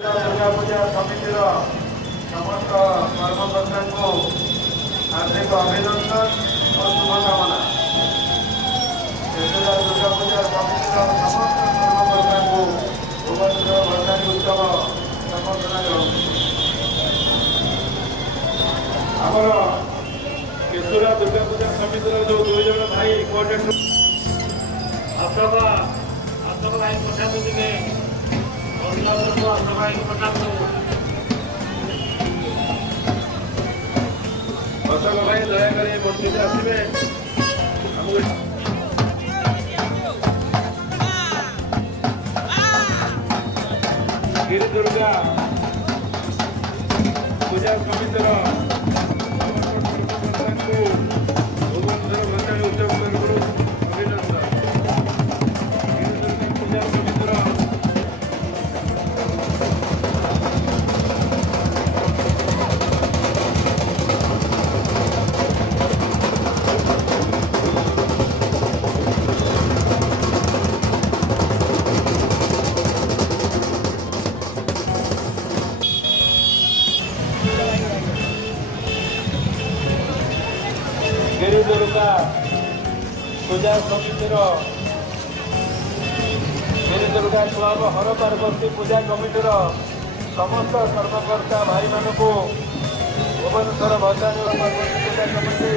दुर्गा पूजा समितिर समस्त कर्मकर्ता को हार्दिक अभिनंदन और शुभकामना। दुर्गा पूजा समितिर समस्त कर्मकर्ता को भुवनेश्वर भंडारी उत्सव संबर्धना आमर केशुरा दुर्गा पूजा समितिर जो दुई जन भाई कोऑर्डिनेटर अशोक भाई पठाते दिने अशोक भाई पठाते अशोक भाई दयाकर मंत्री आसवे गिरी दुर्गा पूजा समितिर गिरी दुर्गा पूजा समितिर गिरी दुर्गा क्लब हर पार्वती पूजा कमिटर समस्त कर्मकर्ता भाई मान को भुवनेश्वर भंडारी पार्वती पूजा कमिटी